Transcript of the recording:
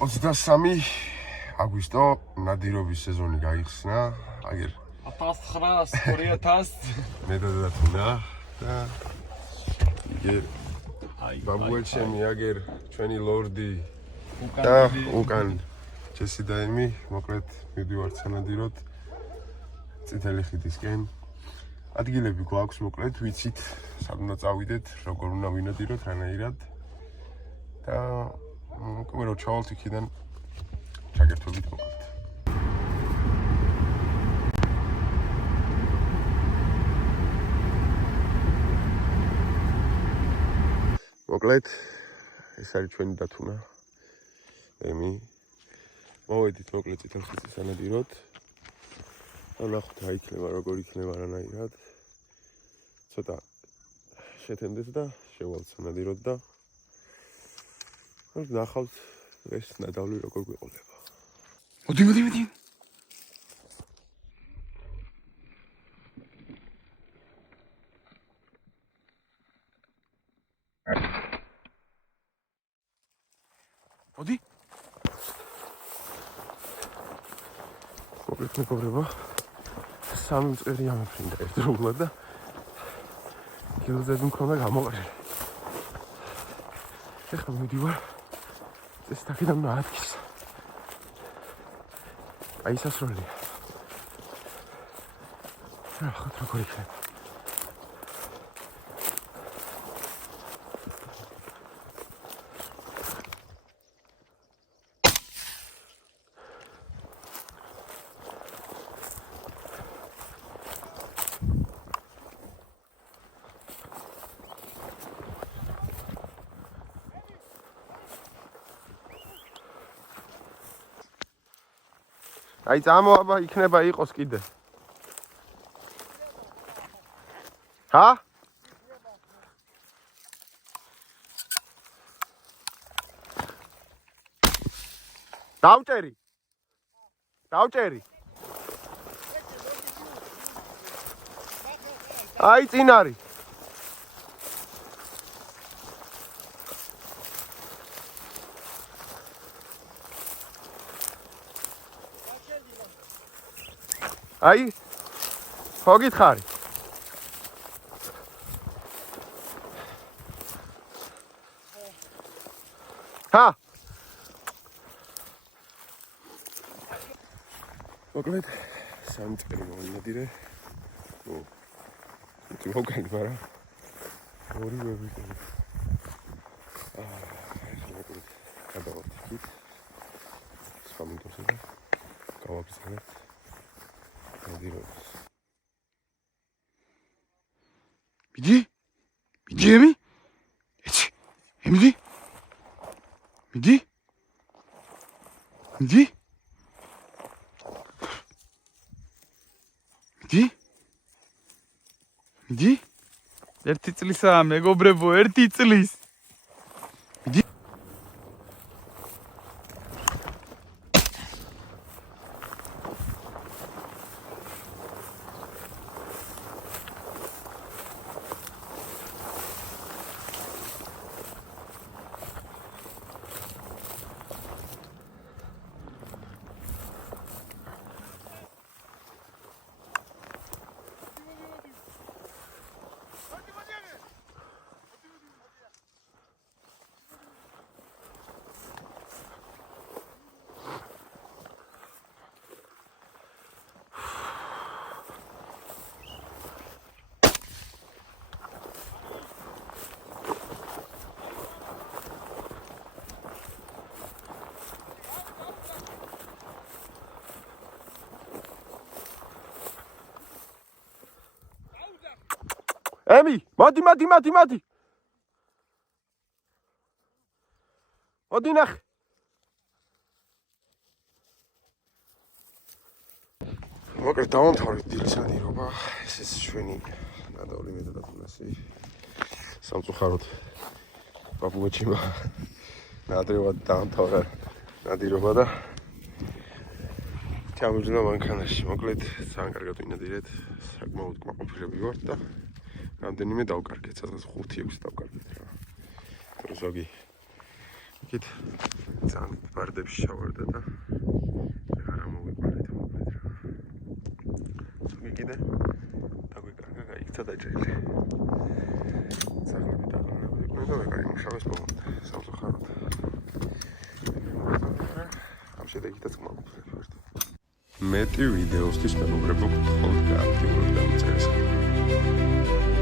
23 აგვისტო ნადირობის სეზონი გაიხსნა. აგერ 1900 მე და თუნა და იგერ ბაბუეჩემი აგერ ჩვენი ლორდი და უკან ჯესი და ემი მოკლედ მივდივართ სანადიროთ წითელი ხიდისკენ. ადგილები გვაქვს მოკლედ ვიცით სად უნდა წავიდეთ, როგორ უნდა ვინადიროთ, რანაირად და უკვე რო ჩავალთ იქიდან ჩაგერთვებით მოკლედ. მოკლედ ეს არის ჩვენი დათუნა ემი. მოვედით მოკლედ წითელ ხიდზე სანადიროთ. ნახოთ რა იქნება, როგორ იქნება რანაირად. ცოტა შეთენდეთ და შევალთ სანადიროთ და ნახავთ ეს ნადავლი როგორ გვეყოლება. მოდი. მოდი. მოკლედ მეგობრებო, 3 წელი ამიფრინდა ერთდროულად და გილზები მქონდა გამოყრილი. ეხლა მივდივარ წესდაკიდან აადგის. აი სასროლია. ნახოთ როგორ იქნება. აი წამოაბა იქნება იყოს კიდე. ჰა? დავჭერი. აი წინ არის. აი მოგითხარი. ჰა? მოკლედ 3 წელი მოვინადირე. თუ მოგანი, მაგრამ ორი ვებიკი. ეხლა მოკლედ გადავართ იქით. სპამინდოსა და გავაგზავნეთ ნადირობას. მიდი ემი? ეცი, ემი? მიდი? ერთი წლისაა მეგობრებო, ერთი წლის. მიდი. ემი, მოდი. მოდი ნახე. მოკლედ დავამთავრეთ დილის ნადირობა. ეს ჩვენი ნადავლი მე და თუნასი. სამწუხაროდ ბაბუეჩიმა ნადრევად დაამთავრა ნადირობა და ჩამოვიდნენ მანქანაში. მოკლედ ძალიან კარგად ვინადირეთ. საკმაოდ კმაყოფილები ვართ და რამდენიმე დავკარგეთ, სადღაც 5-6 დავკარგეთ რა. ზოგი იქით ძალიან ბარდებში ჩავარდა და აღარ მოვიყვანეთ მოკლედ რა. თუმცა კიდე დაგვიკარგა გაიქცა დაჭრილი. სახლები დაღლინებული და ვეღარ იმუშავეს ბოლომდე სამწუხაროდ. ამ შედეგითაც გმაყოფილებ ვართ. მეტი ვიდეოსთვის მეგობრებო გთხოვთ გააქტიუროთ და მოწერეთ.